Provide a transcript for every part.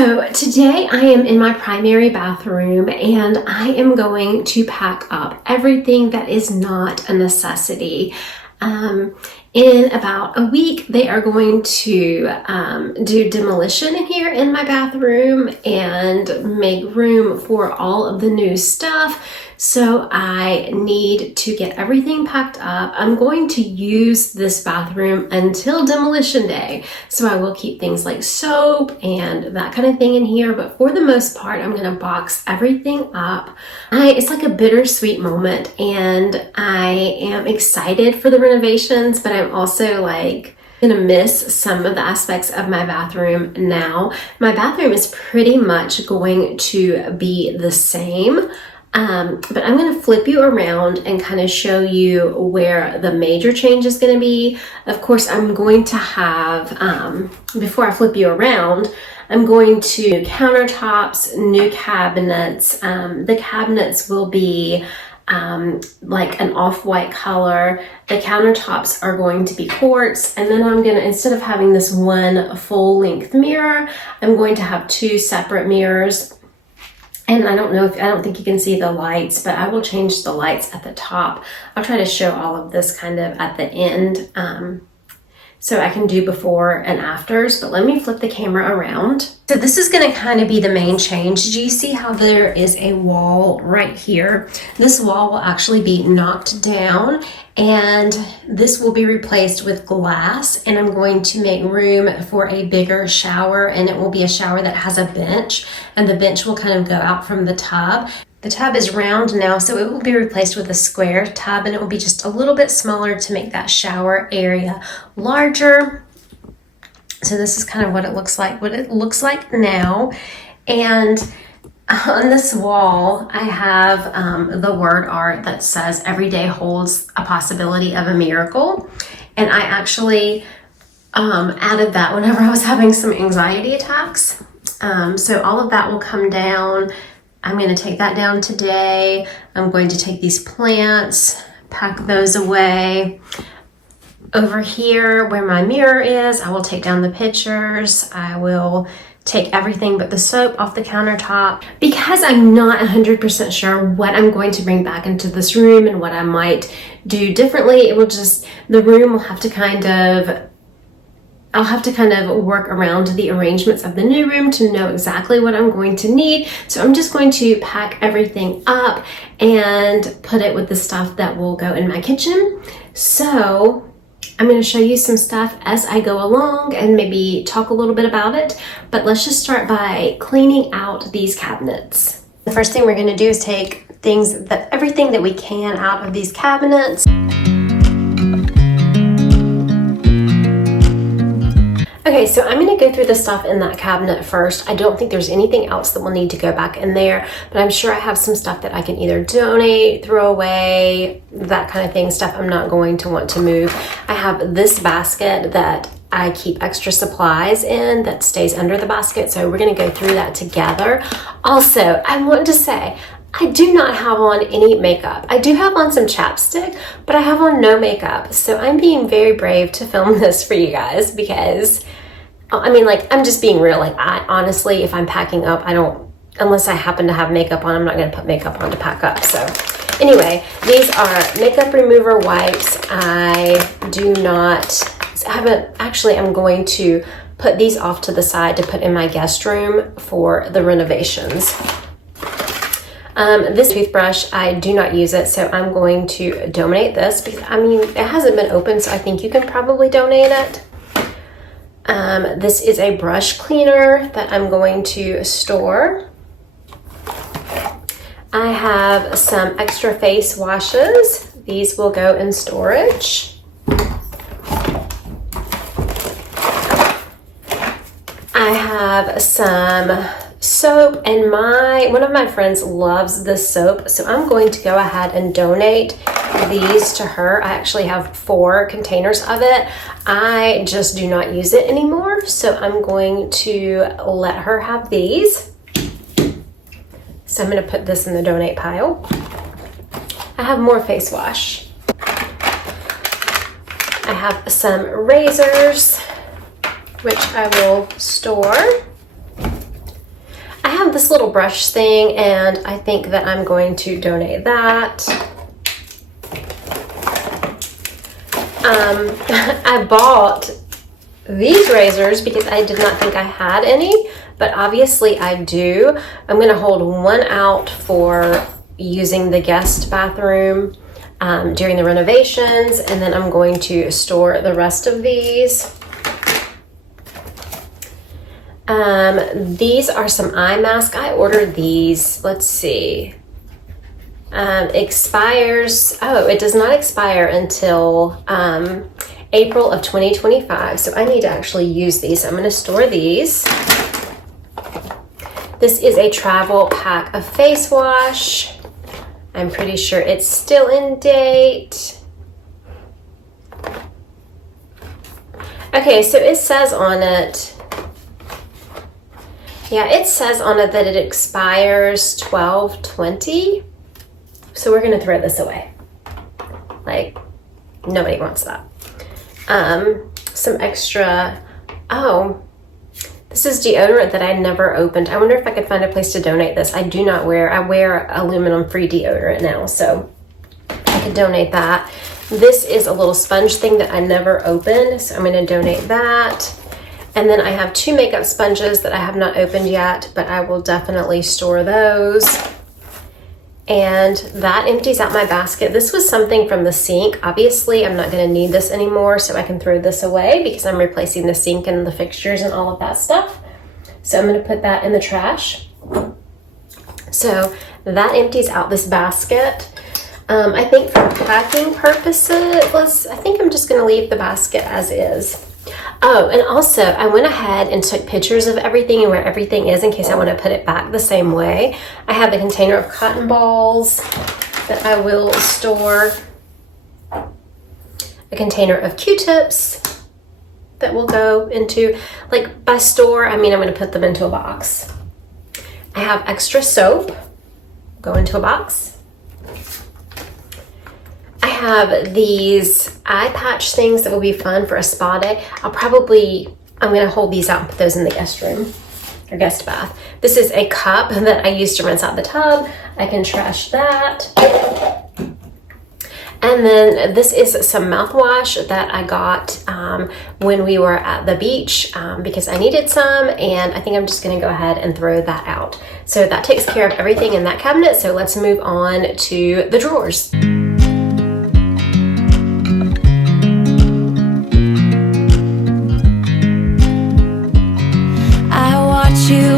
So today I am in my primary bathroom and I am going to pack up everything that is not a necessity. In about a week, they are going to do demolition here in my bathroom and make room for all of the new stuff. So I need to get everything packed up. I'm going to use this bathroom until demolition day. So I will keep things like soap and that kind of thing in here. But for the most part, I'm going to box everything up. It's like a bittersweet moment, and I am excited for the renovations, but I'm also like gonna miss some of the aspects of my bathroom now. My bathroom is pretty much going to be the same. But I'm going to flip you around and kind of show you where the major change is going to be. Of course, I'm going to have, before I flip you around, I'm going to countertops, new cabinets. The cabinets will be like an off-white color. The countertops are going to be quartz, and then I'm gonna, instead of having this one full-length mirror, I'm going to have two separate mirrors. And I don't think you can see the lights, but I will change the lights at the top. I'll try to show all of this kind of at the end. So I can do before and afters, but let me flip the camera around. So this is gonna kind of be the main change. Do you see how there is a wall right here? This wall will actually be knocked down, and this will be replaced with glass, and I'm going to make room for a bigger shower, and it will be a shower that has a bench, and the bench will kind of go out from the tub. The tub is round now, so it will be replaced with a square tub, and it will be just a little bit smaller to make that shower area larger. So this is kind of what it looks like now. And on this wall, I have the word art that says every day holds a possibility of a miracle. And I actually added that whenever I was having some anxiety attacks. So all of that will come down. I'm going to take that down today. I'm going to take these plants, pack those away. Over here where my mirror is, I will take down the pictures. I will take everything but the soap off the countertop. Because I'm not 100% sure what I'm going to bring back into this room and what I might do differently, the room will have to I'll have to kind of work around the arrangements of the new room to know exactly what I'm going to need. So I'm just going to pack everything up and put it with the stuff that will go in my kitchen. So I'm going to show you some stuff as I go along and maybe talk a little bit about it. But let's just start by cleaning out these cabinets. The first thing we're going to do is take everything that we can out of these cabinets. Okay, so I'm going to go through the stuff in that cabinet first. I don't think there's anything else that will need to go back in there, but I'm sure I have some stuff that I can either donate, throw away, that kind of thing, stuff I'm not going to want to move. I have this basket that I keep extra supplies in that stays under the basket, so we're going to go through that together. Also, I want to say, I do not have on any makeup. I do have on some chapstick, but I have on no makeup. So I'm being very brave to film this for you guys because, I'm just being real. I honestly, if I'm packing up, unless I happen to have makeup on, I'm not going to put makeup on to pack up. So anyway, these are makeup remover wipes. I'm going to put these off to the side to put in my guest room for the renovations. This toothbrush, I do not use it, so I'm going to donate this because, it hasn't been opened, so I think you can probably donate it. This is a brush cleaner that I'm going to store. I have some extra face washes. These will go in storage. I have some soap, and one of my friends loves this soap, so I'm going to go ahead and donate these to her. I actually have 4 containers of it. I just do not use it anymore, so I'm going to let her have these. So I'm going to put this in the donate pile. I have more face wash. I have some razors, which I will store. have this little brush thing, and I think that I'm going to donate that. I bought these razors because I did not think I had any, but obviously I do. I'm going to hold one out for using the guest bathroom during the renovations, and then I'm going to store the rest of these. These are some eye masks. I ordered these. Let's see. Expires. Oh, it does not expire until April of 2025. So I need to actually use these. I'm going to store these. This is a travel pack of face wash. I'm pretty sure it's still in date. Okay, so it says on it. Yeah, it says on it that it expires 12/20. So we're gonna throw this away. Like, nobody wants that. Some extra, oh, this is deodorant that I never opened. I wonder if I could find a place to donate this. I do not wear, I wear aluminum-free deodorant now, so I could donate that. This is a little sponge thing that I never opened, so I'm gonna donate that. And then I have 2 makeup sponges that I have not opened yet, but I will definitely store those. And that empties out my basket. This was something from the sink. Obviously, I'm not going to need this anymore, so I can throw this away because I'm replacing the sink and the fixtures and all of that stuff. So I'm going to put that in the trash. So that empties out this basket. I think for packing purposes, I think I'm just going to leave the basket as is. Oh, and also I went ahead and took pictures of everything and where everything is in case I want to put it back the same way. I have a container of cotton balls that I will store, a container of Q-tips that will go into, like by store, I mean I'm going to put them into a box. I have extra soap, go into a box. I have these eye patch things that will be fun for a spa day. I'm going to hold these out and put those in the guest room or guest bath. This is a cup that I used to rinse out the tub. I can trash that. And then this is some mouthwash that I got when we were at the beach because I needed some, and I think I'm just going to go ahead and throw that out. So that takes care of everything in that cabinet. So let's move on to the drawers.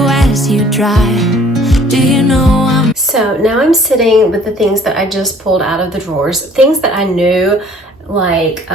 As you drive, do you know So now I'm sitting with the things that I just pulled out of the drawers, things that I knew, like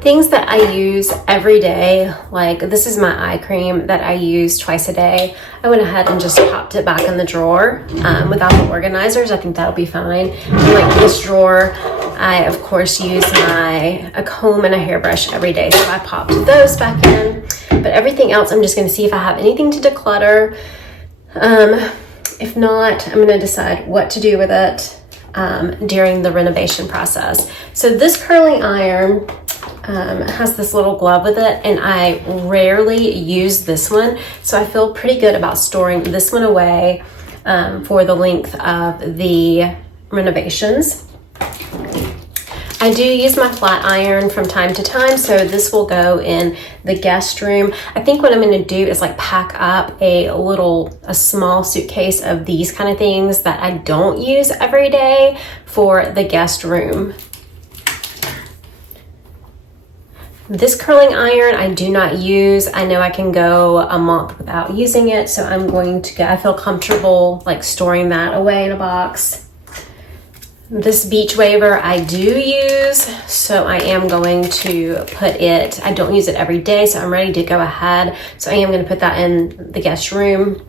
things that I use every day. Like this is my eye cream that I use twice a day. I went ahead and just popped it back in the drawer without the organizers. I think that'll be fine. And like this drawer, I of course use a comb and a hairbrush every day, so I popped those back in. But everything else, I'm just going to see if I have anything to declutter. If not, I'm going to decide what to do with it during the renovation process. So this curling iron has this little glove with it, and I rarely use this one, so I feel pretty good about storing this one away for the length of the renovations. I do use my flat iron from time to time, so this will go in the guest room. I think what I'm going to do is like pack up a small suitcase of these kind of things that I don't use every day for the guest room. This curling iron I do not use. I know I can go a month without using it, so I'm going to I feel comfortable like storing that away in a box. This beach waiver I do use, so I am going to put it, I don't use it every day, so I'm ready to go ahead. So I am going to put that in the guest room.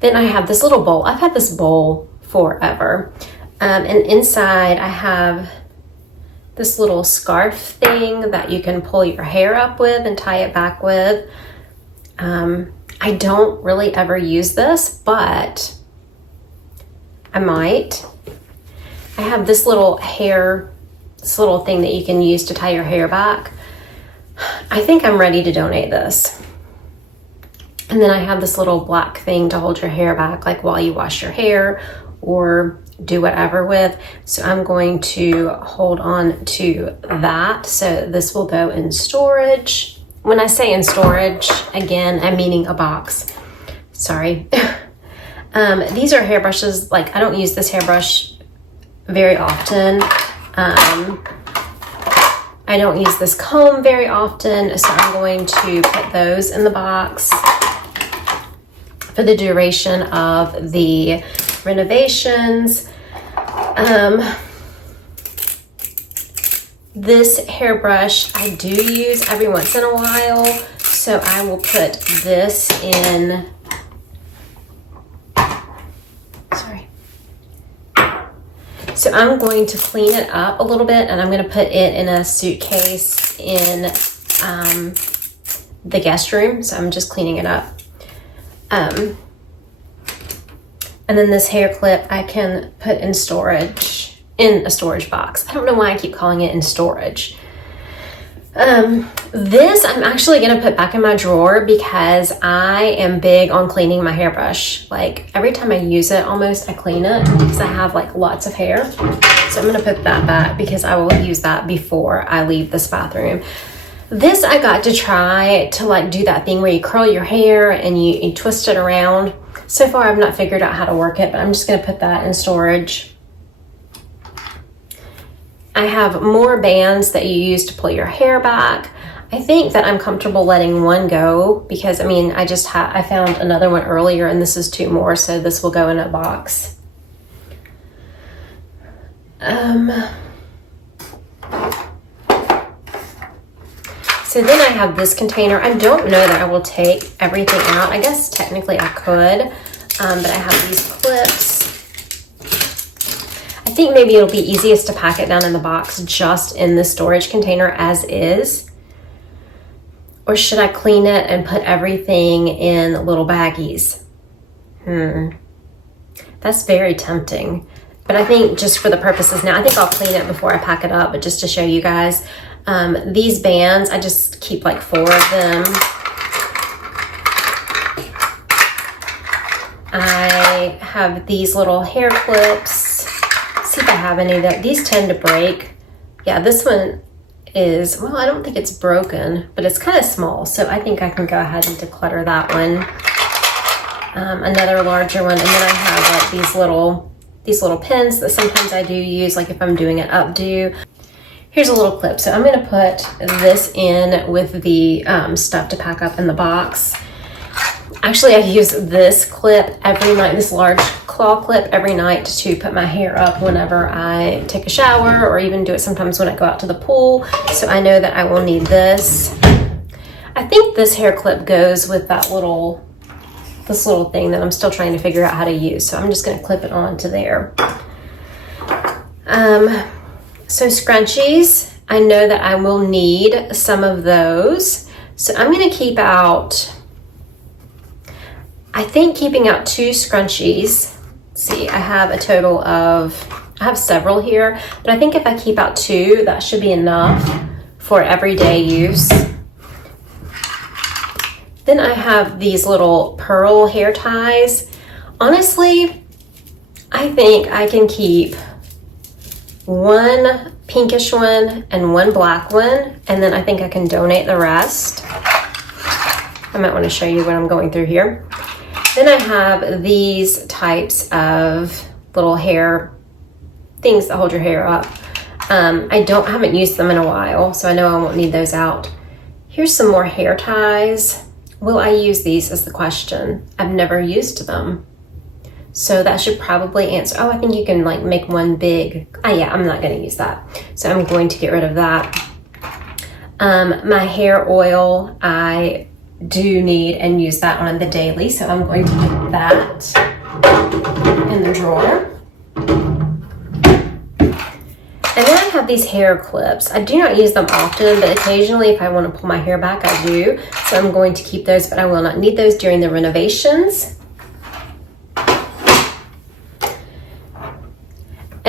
Then I have this little bowl. I've had this bowl forever. And inside I have this little scarf thing that you can pull your hair up with and tie it back with. I don't really ever use this, but I might. I have this little hair this little thing that you can use to tie your hair back. I think I'm ready to donate this. And then I have this little black thing to hold your hair back, like while you wash your hair or do whatever with. So I'm going to hold on to that. So this will go in storage. When I say in storage, again, I'm meaning a box. Sorry. These are hairbrushes. Like, I don't use this hairbrush very often. I don't use this comb very often, so I'm going to put those in the box for the duration of the renovations. This hairbrush I do use every once in a while, so I will put this in. Sorry. So I'm going to clean it up a little bit, and I'm going to put it in a suitcase in the guest room. So I'm just cleaning it up. And then this hair clip I can put in storage, in a storage box. I don't know why I keep calling it in storage. This I'm actually going to put back in my drawer because I am big on cleaning my hairbrush. Like, every time I use it, almost I clean it because I have like lots of hair. So I'm going to put that back because I will use that before I leave this bathroom. This I got to try to like do that thing where you curl your hair and you twist it around. So far I've not figured out how to work it, but I'm just going to put that in storage. I have more bands that you use to pull your hair back. I think that I'm comfortable letting one go because, I mean, I found another one earlier and this is 2 more, so this will go in a box. So then I have this container. I don't know that I will take everything out. I guess technically I could, but I have these clips. I think maybe it'll be easiest to pack it down in the box just in the storage container as is. Or should I clean it and put everything in little baggies? That's very tempting. But I think just for the purposes now, I think I'll clean it before I pack it up, but just to show you guys. These bands, I just keep like 4 of them. I have these little hair clips. See if I have any that these tend to break. Yeah, this one is, well, I don't think it's broken, but it's kind of small, so I think I can go ahead and declutter that one. Another larger one, and then I have like these little pins that sometimes I do use, like if I'm doing an updo. Here's a little clip. So I'm going to put this in with the stuff to pack up in the box. Actually, I use this clip every night, this large claw clip every night to put my hair up whenever I take a shower, or even do it sometimes when I go out to the pool. So I know that I will need this. I think this hair clip goes with this little thing that I'm still trying to figure out how to use. So I'm just going to clip it onto there. So scrunchies, I know that I will need some of those. So I'm going to keep out, I think keeping out 2 scrunchies. Let's see, I have a total of, I have several here, but I think if I keep out 2, that should be enough for everyday use. Then I have these little pearl hair ties. Honestly, I think I can keep 1 pinkish one and 1 black one, and then I think I can donate the rest. I might want to show you what I'm going through here. Then I have these types of little hair things that hold your hair up. I haven't used them in a while, so I know I won't need those out. Here's some more hair ties. Will I use these is the question. I've never used them. So that should probably answer. Oh, I think you can like make one big. Yeah, I'm not going to use that. So I'm going to get rid of that. My hair oil, I do need and use that on the daily. So I'm going to put that in the drawer. And then I have these hair clips. I do not use them often, but occasionally if I want to pull my hair back, I do. So I'm going to keep those, but I will not need those during the renovations.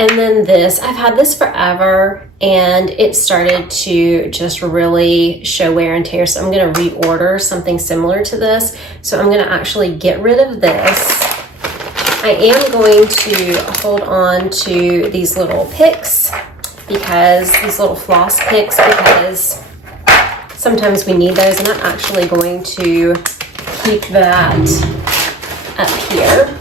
And then this, I've had this forever and it started to just really show wear and tear. So I'm going to reorder something similar to this. So I'm going to actually get rid of this. I am going to hold on to these little picks, because these little floss picks, because sometimes we need those, and I'm actually going to keep that up here.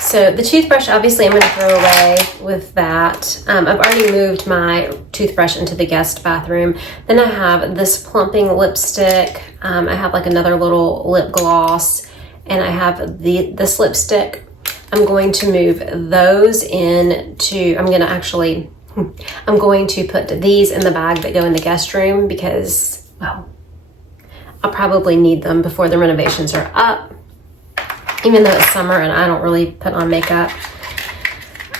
So the toothbrush, obviously I'm going to throw away with that. I've already moved my toothbrush into the guest bathroom. Then I have this plumping lipstick. I have like another little lip gloss, and I have this lipstick. I'm going to move those into, I'm going to put these in the bag that go in the guest room, because, well, I'll probably need them before the renovations are up, even though it's summer and I don't really put on makeup.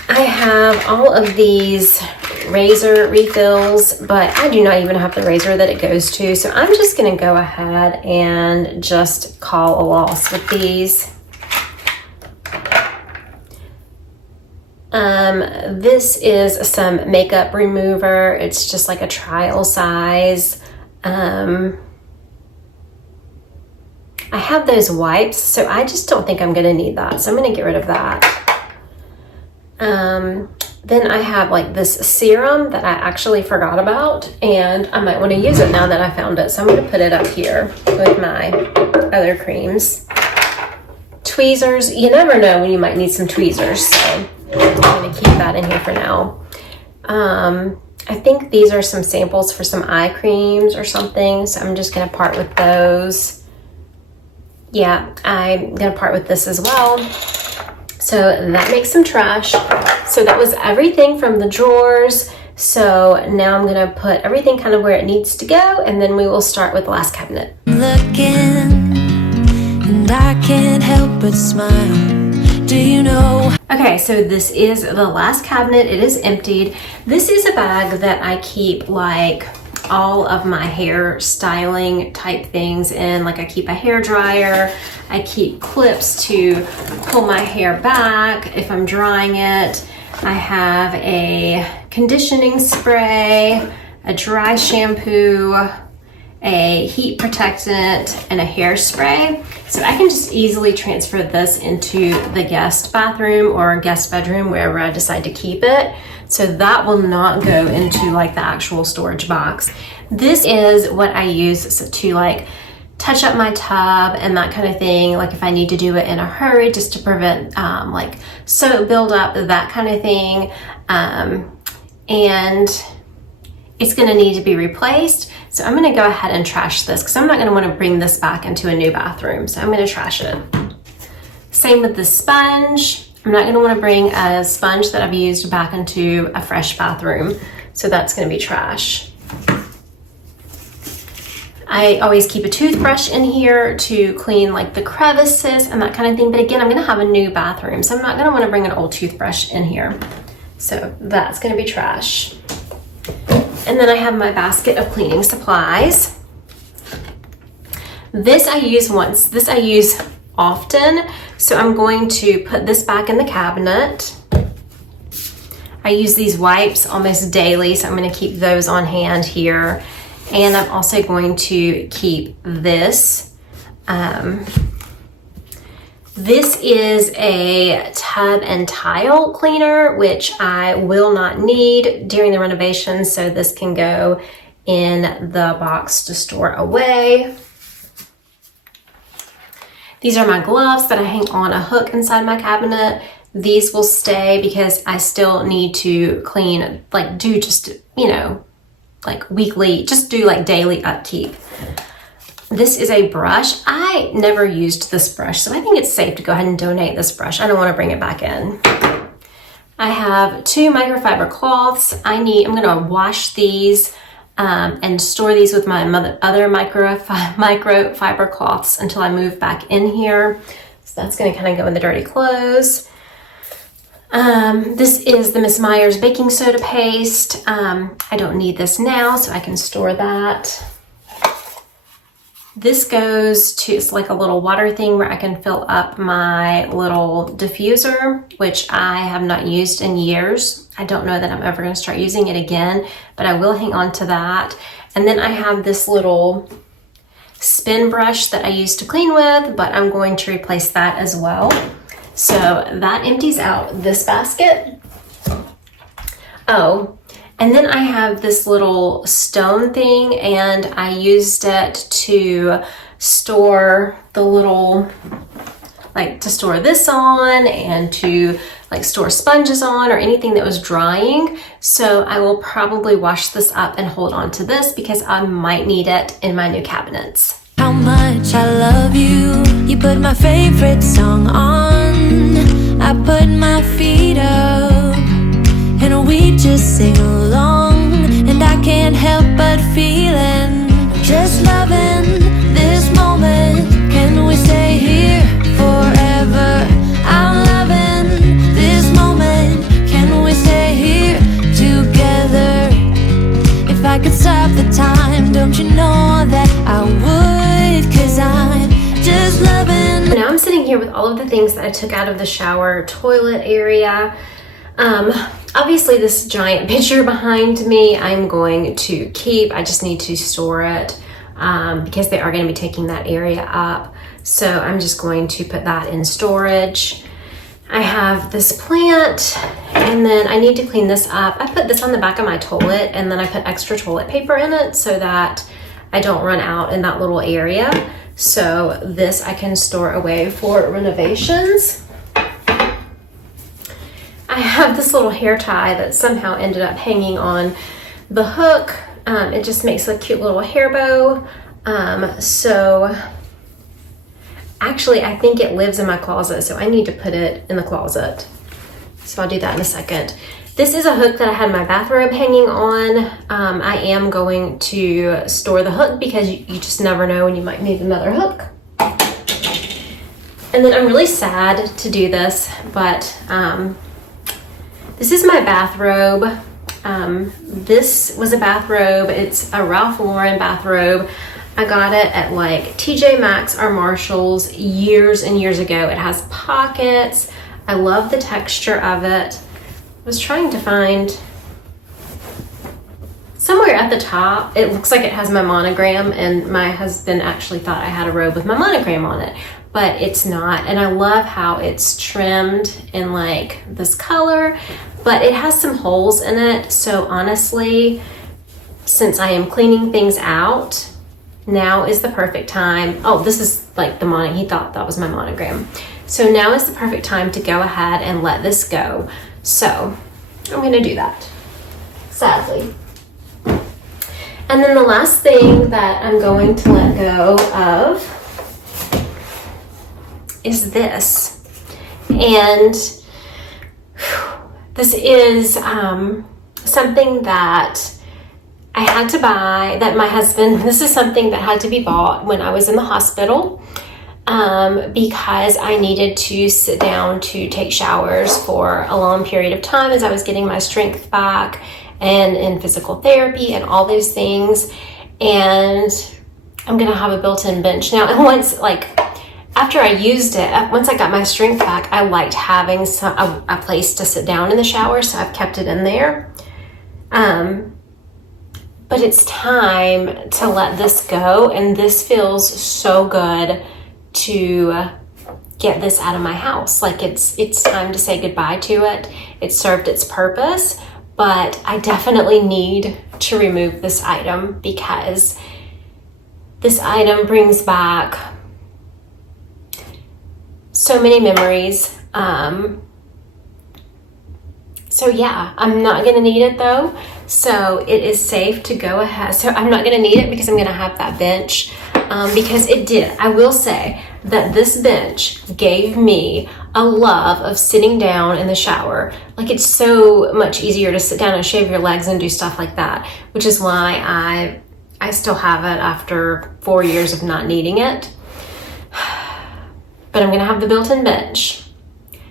I have all of these razor refills, but I do not even have the razor that it goes to, so I'm just going to go ahead and just call a loss with these. This is some makeup remover. It's just like a trial size. I have those wipes, so I just don't think I'm going to need that. So I'm going to get rid of that. Then I have like this serum that I actually forgot about, and I might want to use it now that I found it. So I'm going to put it up here with my other creams. Tweezers. You never know when you might need some tweezers, so I'm going to keep that in here for now. I think these are some samples for some eye creams or something, so I'm just going to part with those. Yeah, I'm going to part with this as well. So that makes some trash. So that was everything from the drawers. So now I'm going to put everything kind of where it needs to go, and then we will start with the last cabinet. Looking, and I can't help but smile. Do you know? Okay, so this is the last cabinet. It is emptied. This is a bag that I keep like all of my hair styling type things in. Like I keep a hair dryer, I keep clips to pull my hair back if I'm drying it. I have a conditioning spray, a dry shampoo, a heat protectant, and a hairspray. So I can just easily transfer this into the guest bathroom or guest bedroom, wherever I decide to keep it. So that will not go into like the actual storage box. This is what I use to like touch up my tub and that kind of thing. Like if I need to do it in a hurry, just to prevent like soap buildup, that kind of thing. And it's going to need to be replaced. So I'm going to go ahead and trash this, because I'm not going to want to bring this back into a new bathroom. So I'm going to trash it. Same with the sponge. I'm not going to want to bring a sponge that I've used back into a fresh bathroom. So that's going to be trash. I always keep a toothbrush in here to clean like the crevices and that kind of thing. But again, I'm going to have a new bathroom, so I'm not going to want to bring an old toothbrush in here. So that's going to be trash. And then I have my basket of cleaning supplies. This I use once. This I use often. So I'm going to put this back in the cabinet. I use these wipes almost daily, so I'm going to keep those on hand here. And I'm also going to keep this. This is a tub and tile cleaner, which I will not need during the renovation, so this can go in the box to store away. These are my gloves that I hang on a hook inside my cabinet. These will stay because I still need to clean, like do just, you know, like weekly, just do like daily upkeep. This is a brush. I never used this brush, so I think it's safe to go ahead and donate this brush. I don't want to bring it back in. I have 2 microfiber cloths. I'm gonna wash these and store these with my other microfiber cloths until I move back in here. So that's gonna kind of go in the dirty clothes. This is the Miss Meyer's baking soda paste. I don't need this now, so I can store that. This goes to, it's like a little water thing where I can fill up my little diffuser, which I have not used in years. I don't know that I'm ever going to start using it again, but I will hang on to that. And then I have this little spin brush that I used to clean with, but I'm going to replace that as well. So that empties out this basket. Oh, and then I have this little stone thing, and I used it to store the little, like to store this on and to like store sponges on or anything that was drying. So I will probably wash this up and hold on to this because I might need it in my new cabinets. How much I love you. You put my favorite song on. I put my feet up and we just sing along. And I can't help but feeling, just loving this moment. Can we stay here forever? I'm loving this moment. Can we stay here together? If I could stop the time, don't you know that I would? 'Cause I'm just loving. Now I'm sitting here with all of the things that I took out of the shower toilet area. Obviously this giant picture behind me I'm going to keep. I just need to store it because they are going to be taking that area up. So I'm just going to put that in storage. I have this plant, and then I need to clean this up. I put this on the back of my toilet, and then I put extra toilet paper in it so that I don't run out in that little area. So this I can store away for renovations. I have this little hair tie that somehow ended up hanging on the hook. It just makes a cute little hair bow. So actually I think it lives in my closet, so I need to put it in the closet. So I'll do that in a second. This is a hook that I had my bathrobe hanging on. I am going to store the hook because you just never know when you might need another hook. And then I'm really sad to do this, but this is my bathrobe. This was a bathrobe. It's a Ralph Lauren bathrobe. I got it at like TJ Maxx or Marshall's years and years ago. It has pockets. I love the texture of it. I was trying to find somewhere at the top. It looks like it has my monogram, and my husband actually thought I had a robe with my monogram on it, but it's not. And I love how it's trimmed in like this color, but it has some holes in it. So honestly, since I am cleaning things out, now is the perfect time. Oh, this is like the monogram. He thought that was my monogram. So now is the perfect time to go ahead and let this go. So I'm gonna do that, sadly. And then the last thing that I'm going to let go of is this. And this is something that I had to buy, that my husband, this is something that had to be bought when I was in the hospital because I needed to sit down to take showers for a long period of time as I was getting my strength back and in physical therapy and all those things. And I'm gonna have a built-in bench now. And once, like, after I used it, once I got my strength back, I liked having a place to sit down in the shower, so I've kept it in there. But it's time to let this go, and this feels so good to get this out of my house. Like it's time to say goodbye to it. It served its purpose, but I definitely need to remove this item because this item brings back so many memories. So yeah, I'm not gonna need it though. So it is safe to go ahead. So I'm not gonna need it because I'm gonna have that bench because it did. I will say that this bench gave me a love of sitting down in the shower. Like, it's so much easier to sit down and shave your legs and do stuff like that, which is why I still have it after 4 years of not needing it. But I'm gonna have the built-in bench.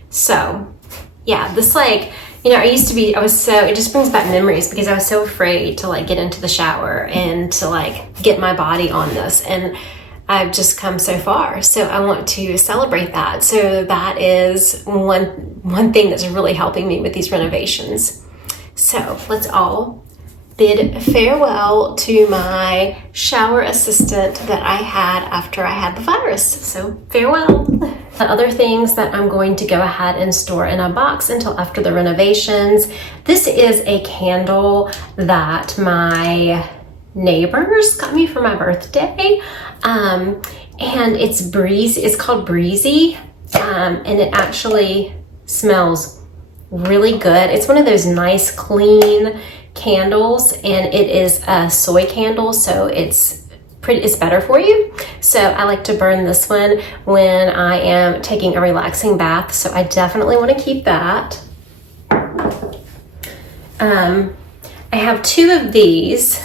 So yeah, this, like, you know, it just brings back memories because I was so afraid to like get into the shower and to like get my body on this. And I've just come so far. So I want to celebrate that. So that is one thing that's really helping me with these renovations. So let's all bid farewell to my shower assistant that I had after I had the virus. So farewell. The other things that I'm going to go ahead and store in a box until after the renovations. This is a candle that my neighbors got me for my birthday. And it's called Breezy. And it actually smells really good. It's one of those nice, clean candles, and it is a soy candle, so it's better for you. So I like to burn this one when I am taking a relaxing bath, so I definitely want to keep that. I have 2 of these.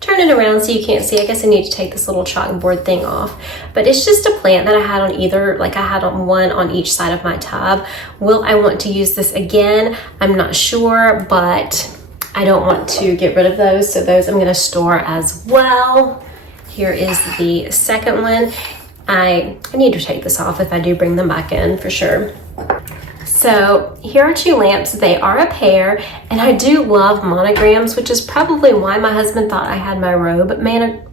Turn it around so you can't see. I guess I need to take this little chalkboard thing off, but it's just a plant that I had on either, like I had on one on each side of my tub. Will I want to use this again? I'm not sure, but I don't want to get rid of those, so those I'm going to store as well. Here is the second one. I need to take this off if I do bring them back in for sure. So here are 2 lamps. They are a pair, and I do love monograms, which is probably why my husband thought I had my robe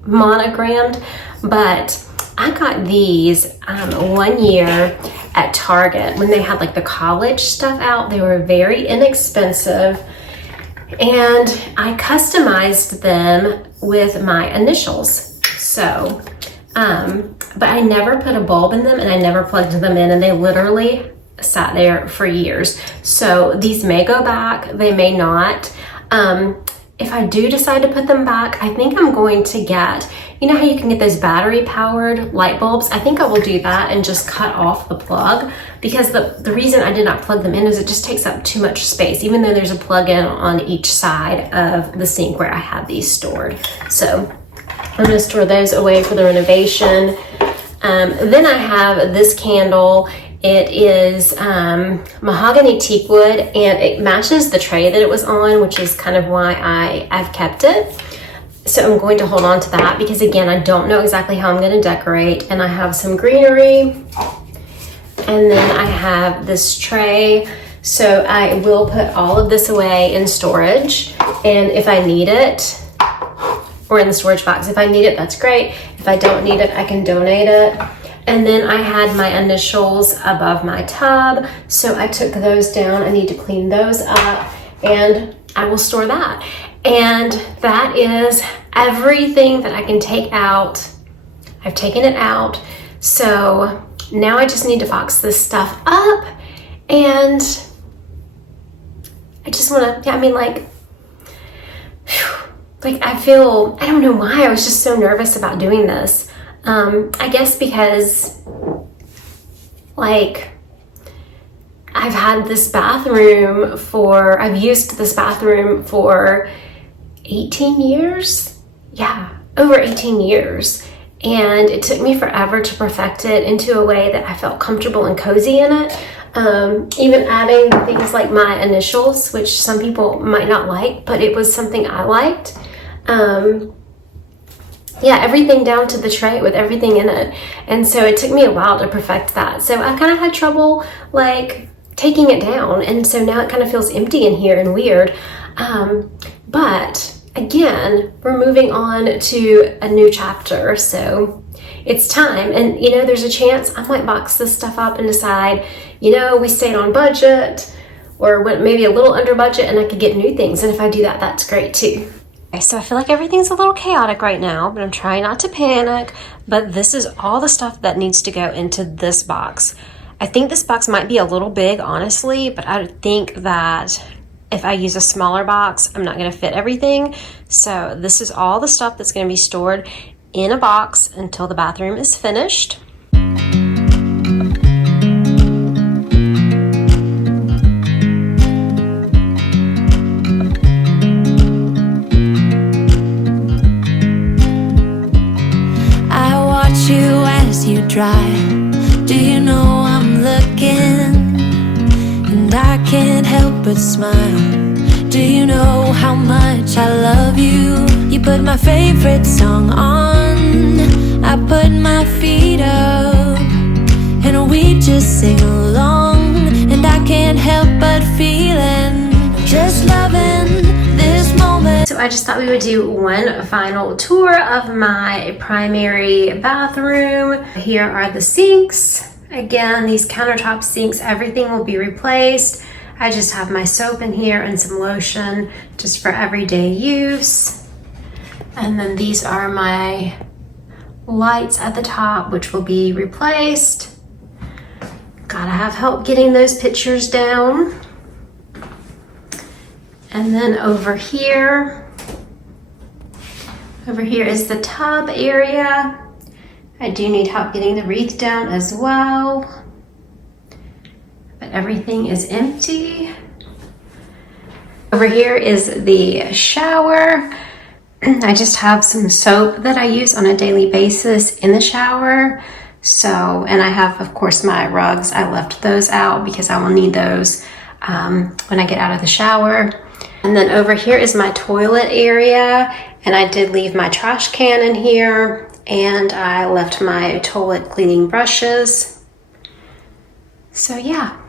monogrammed, but I got these 1 year at Target when they had like the college stuff out. They were very inexpensive, and I customized them with my initials. So, but I never put a bulb in them, and I never plugged them in, and they literally sat there for years. So these may go back, they may not. If I do decide to put them back, I think I'm going to get, you know how you can get those battery powered light bulbs? I think I will do that and just cut off the plug, because the reason I did not plug them in is it just takes up too much space, even though there's a plug-in on each side of the sink where I have these stored. So I'm going to store those away for the renovation. Then I have this candle. It is mahogany teak wood, and it matches the tray that it was on, which is kind of why I've kept it. So I'm going to hold on to that because, again, I don't know exactly how I'm going to decorate. And I have some greenery, and then I have this tray. So I will put all of this away in storage, and if I need it, or in the storage box, if I need it, that's great. If I don't need it, I can donate it. And then I had my initials above my tub, so I took those down. I need to clean those up, and I will store that. And that is everything that I can take out. I've taken it out. So now I just need to box this stuff up, and I just want to, I feel, I don't know why, I was just so nervous about doing this. I guess because, I've used this bathroom for 18 years. Yeah, over 18 years. And it took me forever to perfect it into a way that I felt comfortable and cozy in it. Even adding things like my initials, which some people might not like, but it was something I liked. Everything down to the tray with everything in it. And so it took me a while to perfect that. So I kind of had trouble taking it down. And so now it kind of feels empty in here and weird. But again, we're moving on to a new chapter. So it's time. And there's a chance I might box this stuff up and decide, we stayed on budget or went maybe a little under budget and I could get new things. And if I do that, that's great too. So I feel like everything's a little chaotic right now, but I'm trying not to panic. But this is all the stuff that needs to go into this box. I think this box might be a little big, honestly, but I think that if I use a smaller box, I'm not going to fit everything. So this is all the stuff that's going to be stored in a box until the bathroom is finished. Dry. Do you know I'm looking? And I can't help but smile. Do you know how much I love you? You put my favorite song on, I put my feet up, and we just sing along. And I can't help but feeling, just loving this moment. So I just thought we would do one final tour of my primary bathroom. Here are the sinks. Again, these countertop sinks, everything will be replaced. I just have my soap in here and some lotion just for everyday use. And then these are my lights at the top, which will be replaced. Gotta have help getting those pictures down. And then over here is the tub area. I do need help getting the wreath down as well. But everything is empty. Over here is the shower. I just have some soap that I use on a daily basis in the shower. So, and I have, of course, my rugs. I left those out because I will need those when I get out of the shower. And then over here is my toilet area. And I did leave my trash can in here. And I left my toilet cleaning brushes. So, yeah.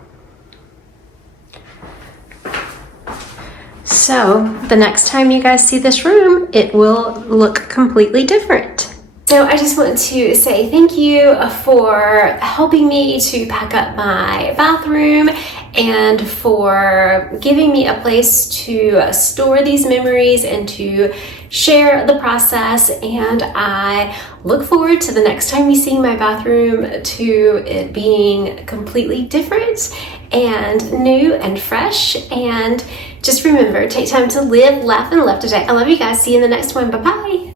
So the next time you guys see this room, it will look completely different. So I just want to say thank you for helping me to pack up my bathroom and for giving me a place to store these memories and to share the process. And I look forward to the next time we see my bathroom to it being completely different and new and fresh. And just remember, take time to live, laugh, and love today. I love you guys. See you in the next one. Bye-bye.